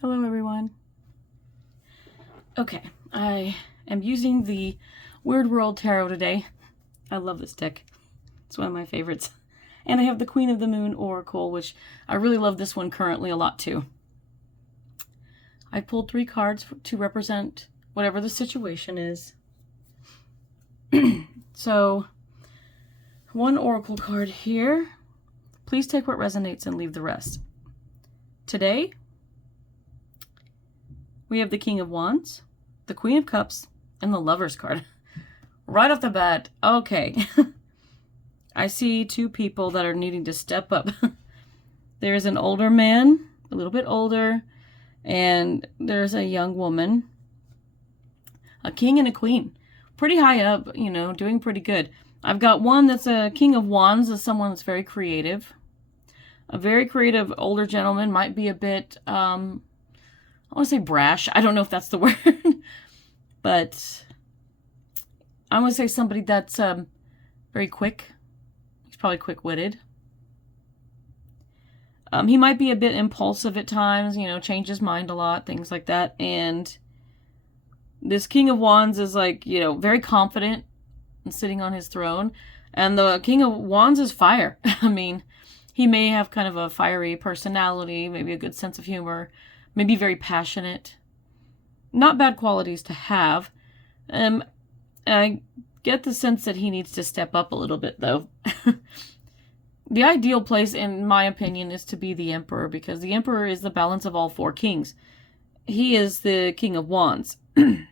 Hello everyone. Okay, I am using the Weird World Tarot today. I love this deck. It's one of my favorites. And I have the Queen of the Moon Oracle, which I really love this one currently a lot too. I pulled 3 cards to represent whatever the situation is. So, one Oracle card here. Please take what resonates and leave the rest. Today, we have the King of Wands, the Queen of Cups, and the Lover's card. Right off the bat, okay. I see 2 people that are needing to step up. There's an older man, a little bit older, and there's a young woman. A king and a queen. Pretty high up, you know, doing pretty good. I've got one that's a King of Wands, is someone that's very creative. A very creative older gentleman, might be a bit, I want to say brash. I don't know if that's the word. But I want to say somebody that's very quick. He's probably quick-witted. He might be a bit impulsive at times, you know, change his mind a lot, things like that. And this King of Wands is like, you know, very confident and sitting on his throne. And the King of Wands is fire. I mean, he may have kind of a fiery personality, maybe a good sense of humor, maybe very passionate. Not bad qualities to have. I get the sense that he needs to step up a little bit, though. The ideal place, in my opinion, is to be the Emperor, because the Emperor is the balance of all 4 kings. He is the King of Wands. And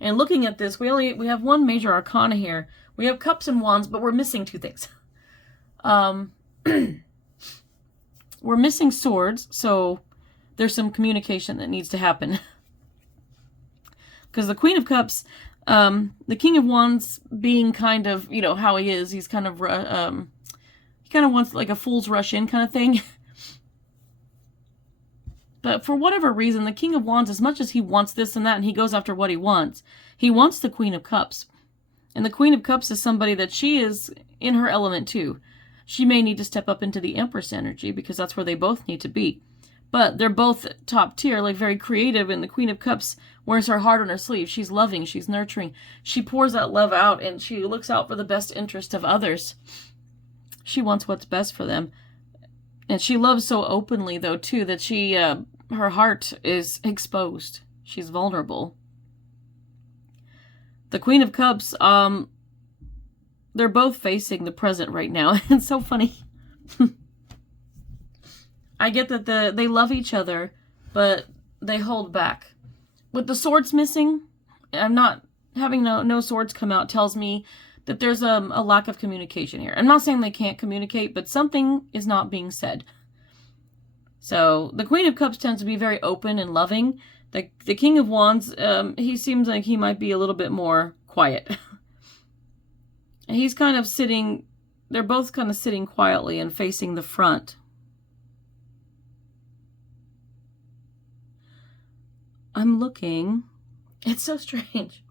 looking at this, we have one major arcana here. We have Cups and Wands, but we're missing 2 things. We're missing swords, so there's some communication that needs to happen. Because the Queen of Cups, the King of Wands being kind of, you know, how he is, he's kind of, he kind of wants like a fool's rush in kind of thing. But for whatever reason, the King of Wands, as much as he wants this and that, and he goes after what he wants the Queen of Cups. And the Queen of Cups is somebody that she is in her element too. She may need to step up into the Empress energy, because that's where they both need to be. But they're both top tier, like very creative, and the Queen of Cups wears her heart on her sleeve. She's loving, she's nurturing. She pours that love out, and she looks out for the best interest of others. She wants what's best for them. And she loves so openly, though, too, that she, her heart is exposed. She's vulnerable. The Queen of Cups, they're both facing the present right now. It's so funny. I get that they love each other, but they hold back. With the swords missing, I'm not having no swords come out tells me that there's a lack of communication here. I'm not saying they can't communicate, but something is not being said. So the Queen of Cups tends to be very open and loving. The King of Wands, he seems like he might be a little bit more quiet. He's kind of sitting, they're both kind of sitting quietly and facing the front. I'm looking. It's so strange.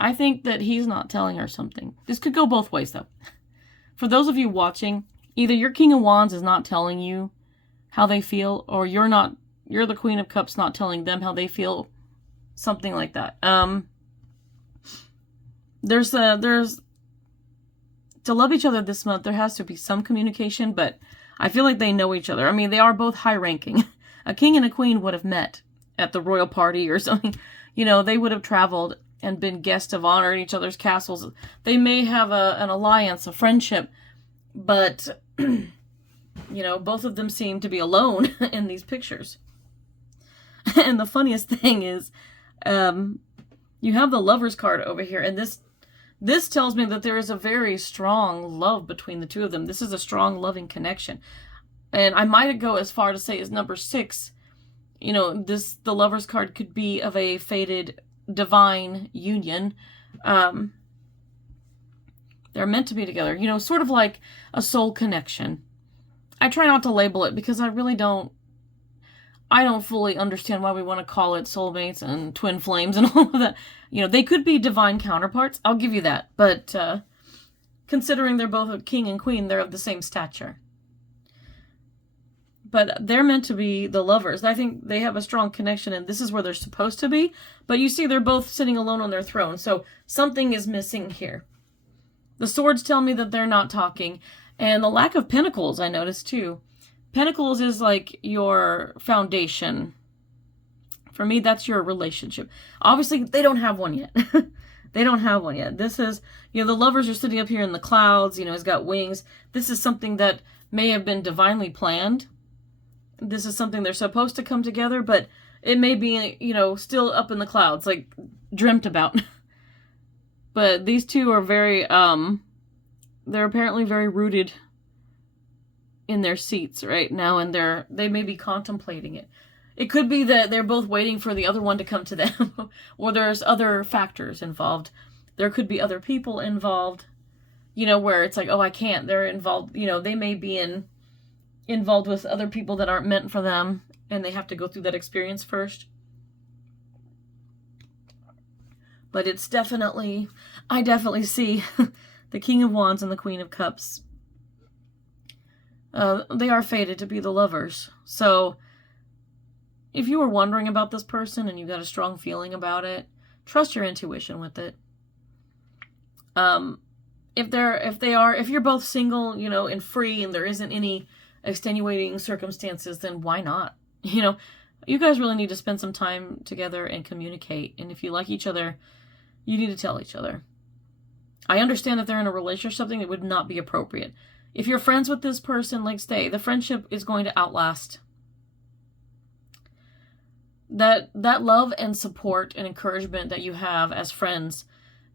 I think that he's not telling her something. This could go both ways, though. For those of you watching, either your King of Wands is not telling you how they feel, or you're the Queen of Cups not telling them how they feel. Something like that. There's to love each other this month, there has to be some communication, but I feel like they know each other. I mean, they are both high-ranking. A king and a queen would have met at the royal party or something. You know, they would have traveled and been guests of honor in each other's castles. They may have an alliance, a friendship, but, you know, both of them seem to be alone in these pictures. And the funniest thing is, you have the Lover's card over here, and this tells me that there is a very strong love between the 2 of them. This is a strong, loving connection. And I might go as far to say as number 6, you know, the Lover's card could be of a fated divine union. They're meant to be together, you know, sort of like a soul connection. I try not to label it, because I really don't fully understand why we want to call it soulmates and twin flames and all of that. You know, they could be divine counterparts. I'll give you that. But considering they're both a king and queen, they're of the same stature. but they're meant to be the lovers. I think they have a strong connection, and this is where they're supposed to be. But you see, they're both sitting alone on their throne, so something is missing here. The swords tell me that they're not talking, and the lack of pentacles I noticed too. Pentacles is like your foundation. For me, that's your relationship. Obviously, they don't have one yet. They don't have one yet. This is, the lovers are sitting up here in the clouds, he's got wings. This is something that may have been divinely planned. This is something they're supposed to come together, but it may be, still up in the clouds, like dreamt about. But these two are very, they're apparently very rooted in their seats right now, and they may be contemplating it. It could be that they're both waiting for the other one to come to them, or there's other factors involved. There could be other people involved, where it's like, oh, I can't. They're involved, they may be involved with other people that aren't meant for them, and they have to go through that experience first. But it's definitely, I definitely see the King of Wands and the Queen of Cups. They are fated to be the lovers. So if you were wondering about this person and you got a strong feeling about it, trust your intuition with it. If you're both single, and free, and there isn't any extenuating circumstances, then why not? You guys really need to spend some time together and communicate. And if you like each other, you need to tell each other. I understand if they're in a relationship or something, it would not be appropriate. If you're friends with this person, like, stay. The friendship is going to outlast. That love and support and encouragement that you have as friends,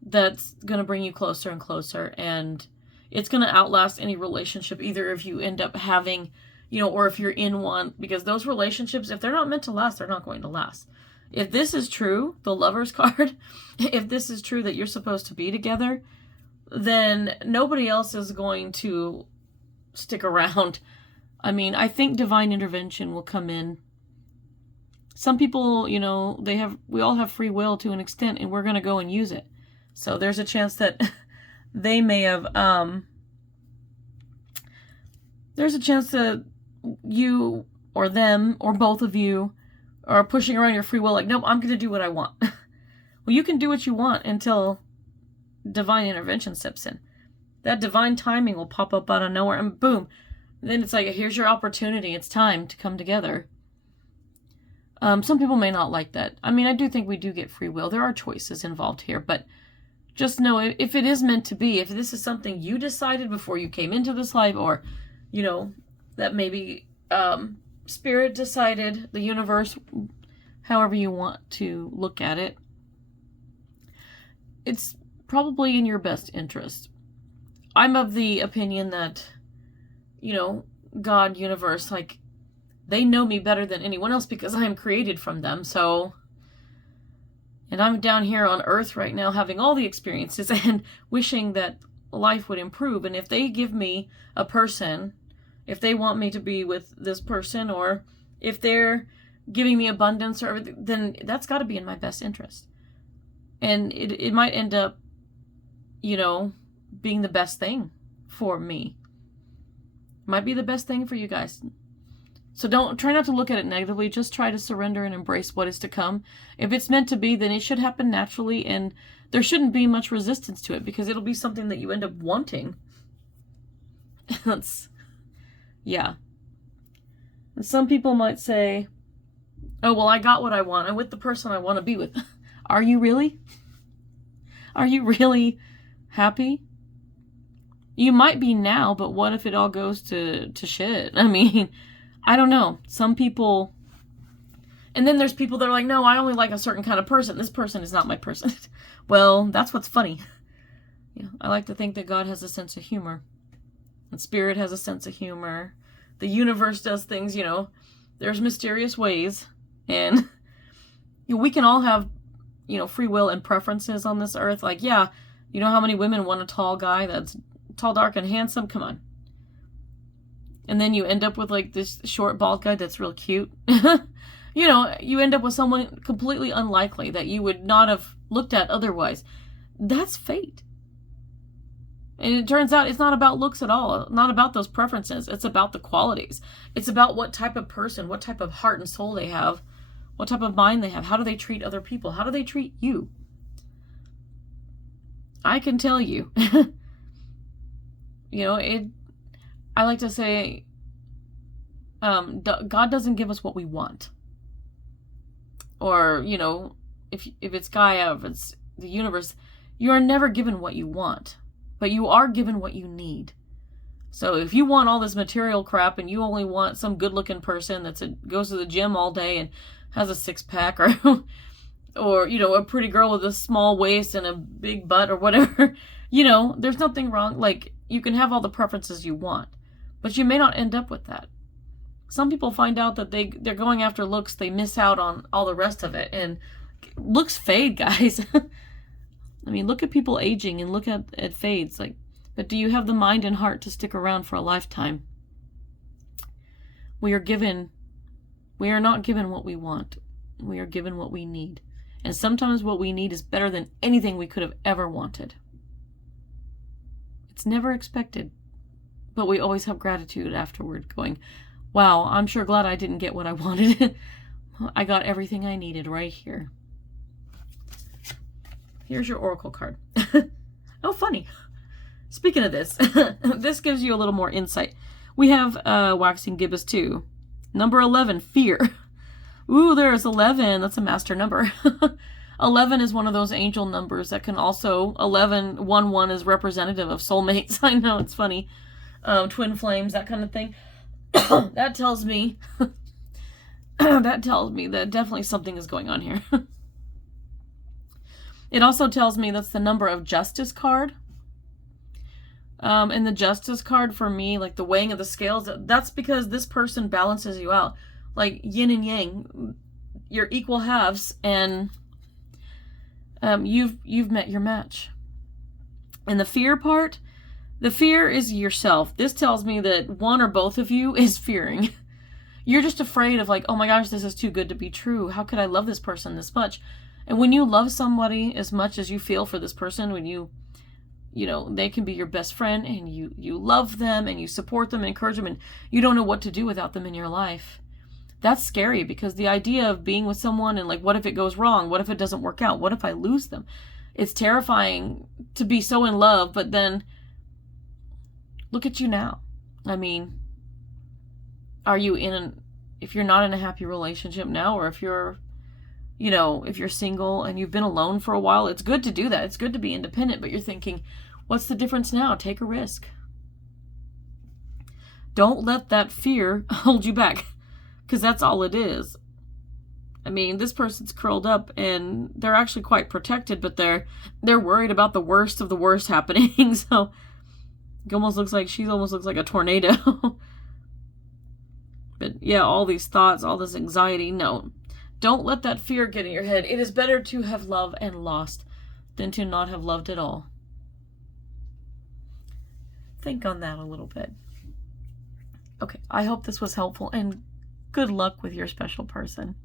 that's going to bring you closer and closer, and it's going to outlast any relationship, either if you end up having, or if you're in one, because those relationships, if they're not meant to last, they're not going to last. If this is true, the Lovers card, if this is true that you're supposed to be together, then nobody else is going to stick around. I mean, I think divine intervention will come in. Some people, we all have free will to an extent, and we're going to go and use it. So there's a chance that they may have, there's a chance that you or them or both of you are pushing around your free will, like, nope, I'm going to do what I want. Well, you can do what you want until divine intervention steps in. That divine timing will pop up out of nowhere, and boom. Then it's like, here's your opportunity. It's time to come together. Some people may not like that. I mean, I do think we do get free will. There are choices involved here, but just know if it is meant to be, if this is something you decided before you came into this life, or, that maybe Spirit decided, the universe, however you want to look at it, it's probably in your best interest. I'm of the opinion that, God, universe, like, they know me better than anyone else because I am created from them. So, and I'm down here on earth right now having all the experiences and wishing that life would improve. And if they give me a person, if they want me to be with this person, or if they're giving me abundance or everything, then that's got to be in my best interest. And it might end up, being the best thing for me. Might be the best thing for you guys. So try not to look at it negatively. Just try to surrender and embrace what is to come. If it's meant to be, then it should happen naturally, and there shouldn't be much resistance to it, because it'll be something that you end up wanting. Yeah. And some people might say, oh, well, I got what I want. I'm with the person I want to be with. Are you really? Are you really happy? You might be now, but what if it all goes to shit? I mean, I don't know. Some people, and then there's people that are like, no, I only like a certain kind of person. This person is not my person. Well, that's what's funny. I like to think that God has a sense of humor, and Spirit has a sense of humor. The universe does things, there's mysterious ways, and we can all have, free will and preferences on this earth. Like, yeah, how many women want a tall guy that's tall, dark, and handsome? Come on. And then you end up with, like, this short, bald guy that's real cute. You end up with someone completely unlikely that you would not have looked at otherwise. That's fate. And it turns out it's not about looks at all, not about those preferences. It's about the qualities. It's about what type of person, what type of heart and soul they have, what type of mind they have. How do they treat other people? How do they treat you? I can tell you. You know, I like to say, God doesn't give us what we want. Or, you know, if it's Gaia, if it's the universe, you are never given what you want. But you are given what you need. So if you want all this material crap and you only want some good-looking person that goes to the gym all day and has a six-pack, or you know, a pretty girl with a small waist and a big butt or whatever, you know, there's nothing wrong. Like, you can have all the preferences you want, but you may not end up with that. Some people find out that they're going after looks, they miss out on all the rest of it, and looks fade, guys. I mean, look at people aging and look at fades. Like, but do you have the mind and heart to stick around for a lifetime? We are not given what we want. We are given what we need. And sometimes what we need is better than anything we could have ever wanted. It's never expected, but we always have gratitude afterward, going, wow, I'm sure glad I didn't get what I wanted. I got everything I needed right here. Here's your oracle card. Oh, funny. Speaking of this, this gives you a little more insight. We have waxing gibbous too. Number 11, fear. Ooh, there's 11. That's a master number. 11 is one of those angel numbers that can also, 11 is representative of soulmates. I know, it's funny. Twin flames, that kind of thing. That tells me that definitely something is going on here. It also tells me that's the number of justice card. And the justice card for me, like the weighing of the scales, that's because this person balances you out. Like yin and yang, you're equal halves, and you've met your match. And the fear part, the fear is yourself. This tells me that one or both of you is fearing. You're just afraid of like, oh my gosh, this is too good to be true. How could I love this person this much? And when you love somebody as much as you feel for this person, when you know, they can be your best friend and you love them and you support them and encourage them and you don't know what to do without them in your life. That's scary, because the idea of being with someone and like, what if it goes wrong? What if it doesn't work out? What if I lose them? It's terrifying to be so in love, but then look at you now. I mean, are you if you're not in a happy relationship now, or if you're, you know, if you're single and you've been alone for a while, it's good to do that. It's good to be independent, but you're thinking, what's the difference now? Take a risk. Don't let that fear hold you back, because that's all it is. I mean, this person's curled up and they're actually quite protected, but they're worried about the worst of the worst happening. So she almost looks like a tornado. But yeah, all these thoughts, all this anxiety, no. Don't let that fear get in your head. It is better to have loved and lost than to not have loved at all. Think on that a little bit. Okay, I hope this was helpful, and good luck with your special person.